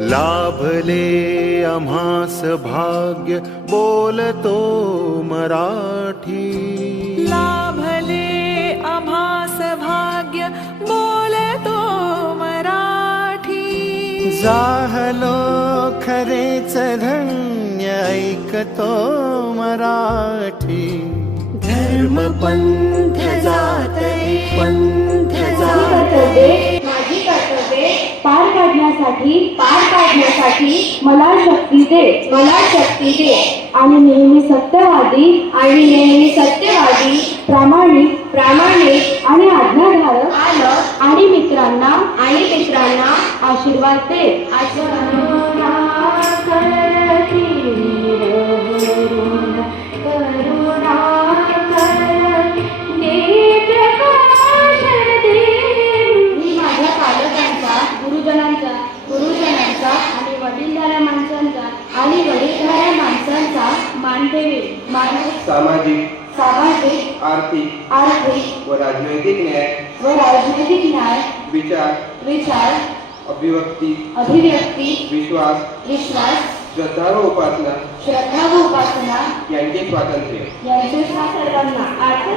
लाभले आम्हास भाग्य बोलतो मराठी. लाभले आम्हास भाग्य बोलतो मराठी. जाहलो खरेच धन्य ऐकतो मराठी. धर्म पंथ जात पंथ जात माझी कर्तव्ये पार पाडण्यासाठी मला शक्ती दे आणि नेहमी सत्यवादी प्रामाणिक आणि आज्ञाधारक आणि मित्रांना आशीर्वाद दे. गुरुजनांचा आणि वडीलधाऱ्या माणसांचा मान ठेवे. सामाजिक आर्थिक व राजनैतिक न्याय विचार अभिव्यक्ती विश्वास श्रद्धा व उपासना यांचे स्वातंत्र्य सर्वांना.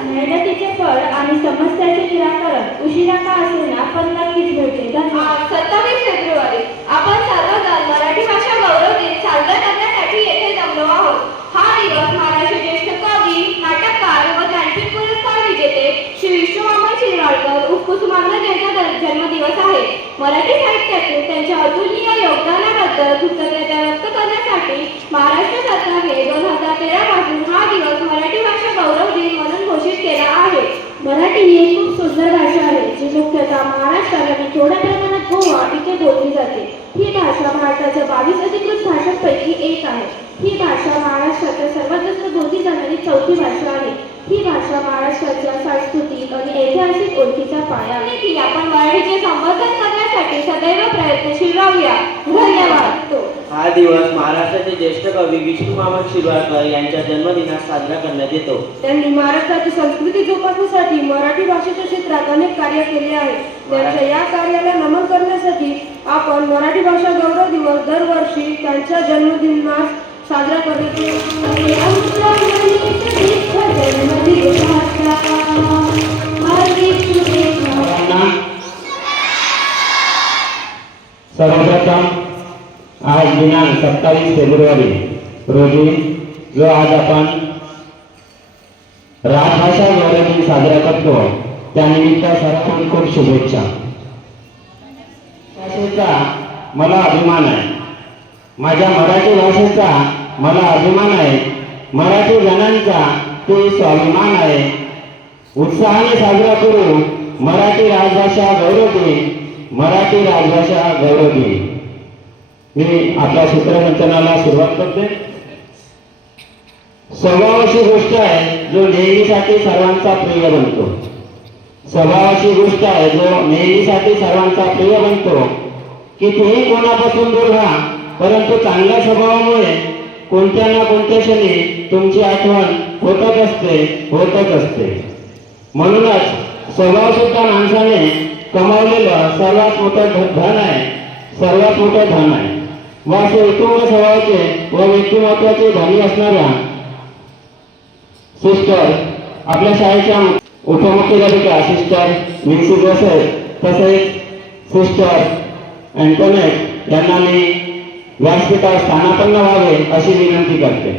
मेहनतीचे फळ आणि समस्याचे निराकरण उशिरा का असेना पण नक्कीच मिळते. 27 फेब्रुवारी आपण सर्वजण मराठी भाषा गौरव दिन साजरा करण्यासाठी येथे जमलो आहोत. हा दिवस महाराष्ट्र ज्येष्ठ कवी, नाटककार व ज्ञानपीठ पुरस्कार विजेते श्री विश्वमामा शिरवाडकर उर्फ कुसुमाग्रज यांचा जन्मदिवस आहे. मराठी साहित्यातील त्यांच्या अतुलनीय योगदानाबद्दल कृतज्ञता व्यक्त करण्यासाठी महाराष्ट्र सरकारने 2013 पासून हा दिवस मराठी भाषा गौरव दिन म्हणून घोषित केला आहे. मराठी ही एक खूप सुंदर भाषा आहे जी मुख्यतः महाराष्ट्रात आणि थोड्या प्रमाणात गोवा इथे बोलली जाते. ही भाषा भारताच्या 22 अधिकृत भाषांपैकी एक आहे. ही भाषा महाराष्ट्राच्या सर्वात जास्त बोलली जाणारी चौथी भाषा आहे. ही भाषा महाराष्ट्राच्या सांस्कृतिक आणि ऐतिहासिक ओळखीचा पाया आहे. की आपण मराठीचे संवर्धन करण्यासाठी सदैव प्रयत्नशील राहूया. धन्यवाद. हा दिवस महाराष्ट्राचे ज्येष्ठ कवी विष्णुमामा शिरवाडकर यांच्या जन्मदिनास साजरा करण्यात येतो. त्यांनी महाराष्ट्राची संस्कृती जोपासण्यासाठी मराठी भाषेच्या क्षेत्रात अनेक कार्य केले आहे. त्यांच्या या कार्याला नमन करण्यासाठी आपण मराठी भाषा गौरव दिवस दरवर्षी त्यांच्या जन्मदिनास साजरा करतो. सर्वप्रथम आज दिनांक 27 फेब्रुवारी रोजी जो आज आपण राजभाषा गौरव दिन साजरा करतो त्यानिमित्त सर्वांना खूप शुभेच्छा. भाषेचा मला अभिमान आहे. माझ्या मराठी भाषेचा मला अभिमान आहे. मराठी जनांचा ते स्वाभिमान आहे. उत्साहाने साजरा करू मराठी राजभाषा गौरव दिन. मराठी राजभाषा गौरव दिन. मी आपल्या सूत्ररचनाला सुरुवात करते. स्वभावाची गोष्ट आहे जो नेहमीसाठी सर्वांचा प्रिय बनतो. स्वभावाची गोष्ट आहे जो नेहमीसाठी सर्वांचा प्रिय बनतो. कितीही कोणापासून दूर राहा परंतु चांगल्या स्वभावामुळे कोणत्या ना कोणत्या क्षणी तुमची आठवण होतच असते. म्हणूनच स्वभाव सुद्धा माणसाने कमावलेलं सर्वात मोठं धन आहे. व असे उत्तुंग स्वभावाचे व व्यक्तिमत्वाचे धनी असणाऱ्या सिस्टर आपल्या शाळेच्या उपमुख्याध्यापिका सिस्टर विन्सी जोसेफ तसेच सिस्टर अँटोनेट यांना मी व्यासपीठावर स्थानापन्न व्हावे अशी विनंती करते.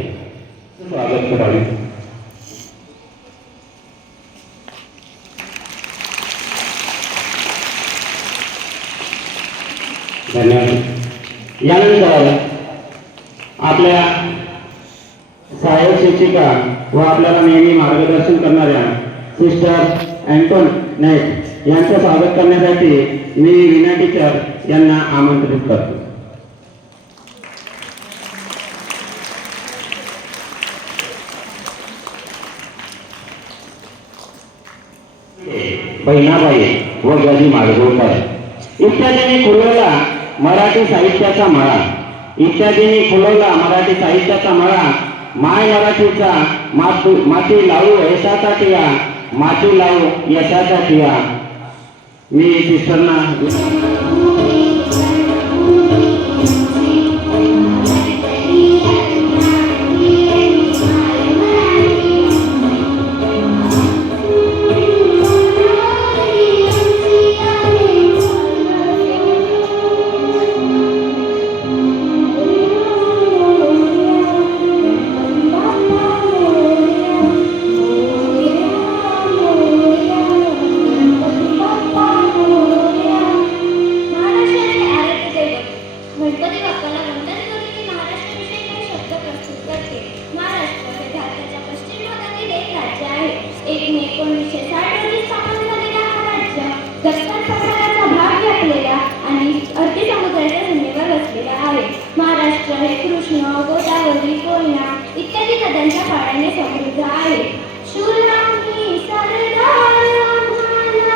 स्वागत करावे. धन्यवाद. यानंतर आपल्या सहाय्यक शिक्षिका व आपल्याला नेहमी मार्गदर्शन करणाऱ्या सिस्टर अँटोनेट यांचं स्वागत करण्यासाठी मी वीणा टीचर यांना आमंत्रित करतो. बहिणाबाई व गदी माडगुळकर इत्यादींनी फुलवला मराठी साहित्याचा मळा. माय मराठीचा माती लावू यशाचा टिया. मी सिस्टरना कृष्ण गोदावरी कोयना इत्यादी नद्यांच्या पाण्याने समृद्ध आहे. शूर नाही सरदार आम्हाला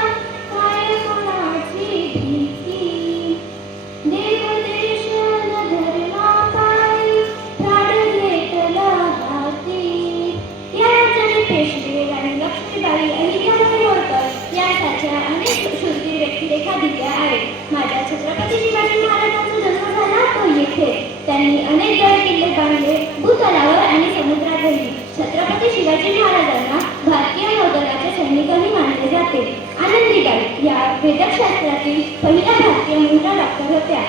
काय कोणाची भीती. देव देश न धर्मा पायी प्राण घेतला हाती. या राज्याने पेशवे आणि लक्ष्मीबाई अहिल्याबाई होळकर यांसारख्या अनेक शूरवीर व्यक्तिरेखा दिल्या आहेत. माझ्या छत्रपती शिवाजी महाराजांचा जन्म झाला तो येथे. त्यांनी अनेक गड किल्ले बांधले, भूतलावर आणि समुद्रातही. छत्रपती शिवाजी महाराजांना भारतीय नौदलाचे सैनिकही मानले जाते. आनंदीबाई या वेदशास्त्रातील पहिल्या भारतीय महिला डॉक्टर होत्या.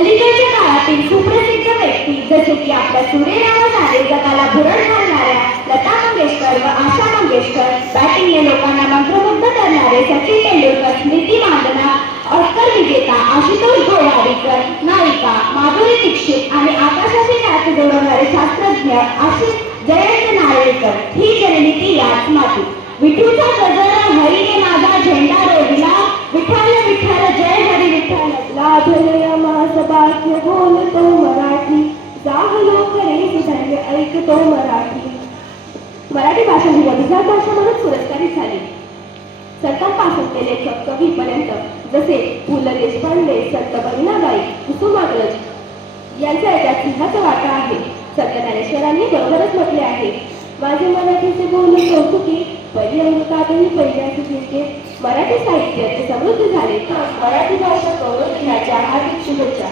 अलीकडच्या काळातील सुप्रसिद्ध व्यक्ती जसे की आपल्या सूर्यनावाद्वारे जगाला भुरळ घालणाऱ्या लता मंगेशकर व आशा मंगेशकर, बॅटिंगने लोकांना मंत्रमुग्ध करणारे सचिन तेंडुलकर, स्मृती मांडना, ऑस्कर विजेता आशुतोष गोवारीकर, नायिका माधुरी दीक्षित आणि आकाशाची नाते जोडवणारे शास्त्रज्ञ आशिष जयंत नारळीकर ही जननीती याच माती. विठूचा गजर हरीने माझा झेंडा रोविला, विठ्ठल विठ्ठल जय हरी विठ्ठल. लाभले आम्हास भाग्य बोलतो मराठी, जाहलो खरे सुधारले ऐकतो मराठी. मराठी भाषा ही अभिजात भाषा म्हणून पुरस्कारित झाली. संतांपासून ते लेखक कवीपर्यंत जसे पु ल देशपांडे, संत बहिणाबाई, कुसुमाग्रज यांचा याच्यात सिंहाचा वाटा आहे. सत्यज्ञानेश्वरांनी बरोबरच म्हटले आहे, माझे मराठीचे बोलून कौतुकी पहिली अंगकातही पहिल्याचे जिंके. मराठी साहित्य ते समृद्ध झाले तर मराठी भाषा गौरव दिनाच्या हार्दिक शुभेच्छा.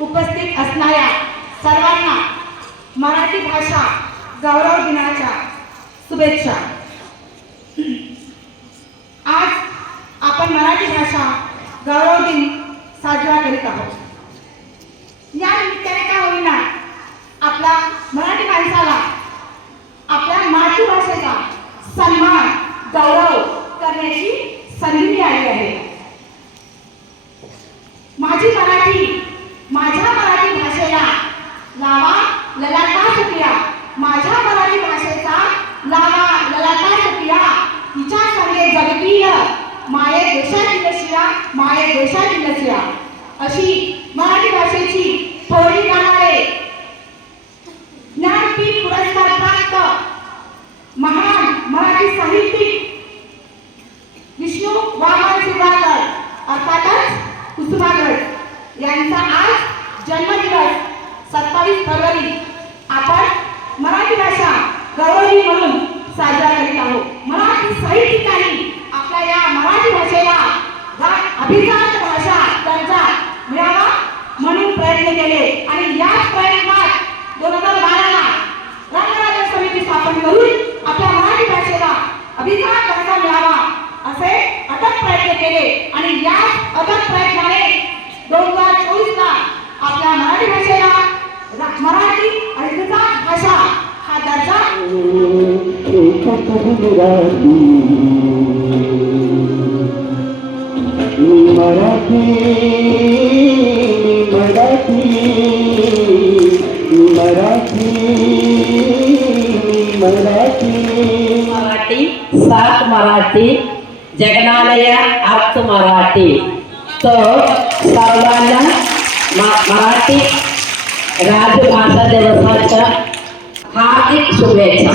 उपस्थित असणाऱ्या सर्वांना मराठी भाषा गौरव दिनाच्या शुभेच्छा. आज आपण मराठी भाषा गौरव दिन साजरा करीत आहोत. या निमित्ताने का होईना आपल्या मराठी माणसाला आपल्या मातृभाषेचा सन्मान गौरव करण्याची संधी मिळाली आहे. माझी मराठी माझ्या मराठी भाषेला लावा ललाटा सुकिया, माझ्या मराठी भाषेचा लावा ललाटा सुकिया. तिच्या संगे जगतीय माये देशाची नशिया, माये देशाची नसिया अशी मराठी भाषेची थोडी गाणारे ज्ञानपीठ पुरस्कार प्राप्त महान मराठी साहित्यिक विष्णू वामन शिरवाडकर अर्थातच कुसुमाग्रज यांचा आज जन्मदिवस 27 फरवरी आपण मराठी भाषा गौरव दिन म्हणून साजरा करीत आहोत. मराठी साहित्यिकांनी आपल्या या मराठी भाषेला अभिजात भाषा दर्जा मिळावा म्हणून प्रयत्न केले आणि याच प्रयत्नात 2012ला स्थापन करून आपल्या मराठी भाषेला अभिजात दर्जा मिळावा असे अथक प्रयत्न केले आणि या अथक प्रयत्नाने 2024 ला आपल्या मराठी भाषेला मराठी अभिजात भाषा हा दर्जा मराठी सात मराठी जगनालय अर्थ मराठी तो सर्वांना मराठी राजभाषा दिवसाच्या हार्दिक शुभेच्छा.